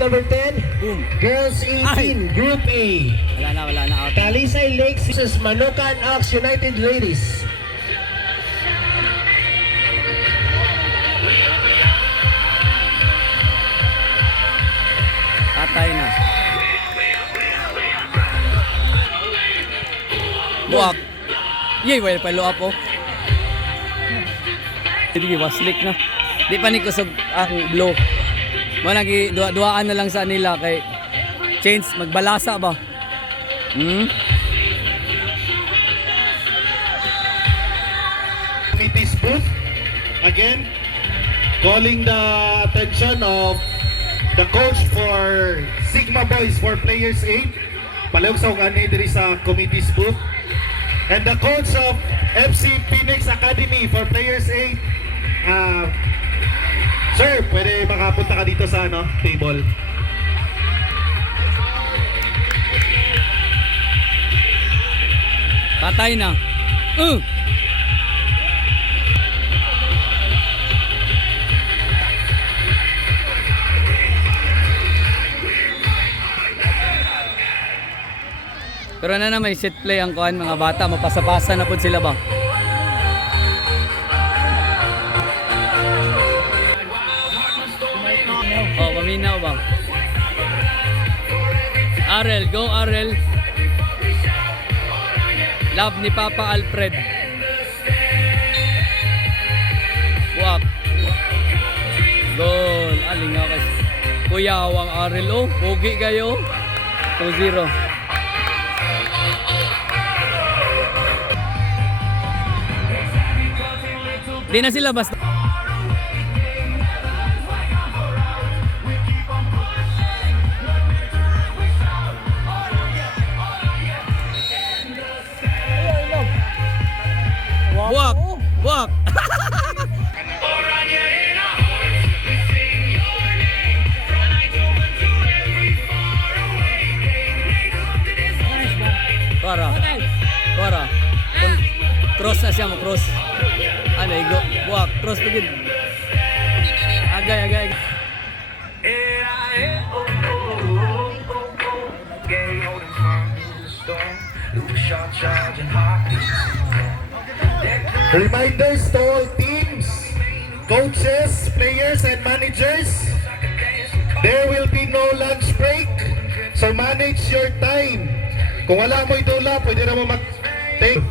number 10. Boom. Girls 18, Group A. Wala na. Out. Talisay Lakes versus Manukan Ox United Ladies. Patay na. Buwak. Yay, well, palo up oh. Hindi waslik na. Di pa ni kusog ang blow. Mo nagi duaan na lang sa nila kay change magbalasa ba. Committee's booth again, calling the attention of the coach for Sigma Boys for Players 8. Palihog sa ugani diri sa committee's booth. And the coach of FC Phoenix Academy for Players 8. Sir, pwede makapunta ka dito sa table. Patay na. Pero na may set play ang kuhan mga bata, mapasa-pasa na po sila ba? Oh, paminaw ba? Arel, go Arel. Love ni Papa Alfred. Buwak. Goal. Alingaw kasi. Kuya Awang Arel oh. Pogi kayo. 2-0. Di na sila basta. Buwak! Buwak! Para. Cross na siya mo, cross. Ano, igo. Buwak, cross begin. Agay. Reminders to all teams, coaches, players, and managers, there will be no lunch break, so manage your time. Kung wala mo idula, pwede na mo mag-take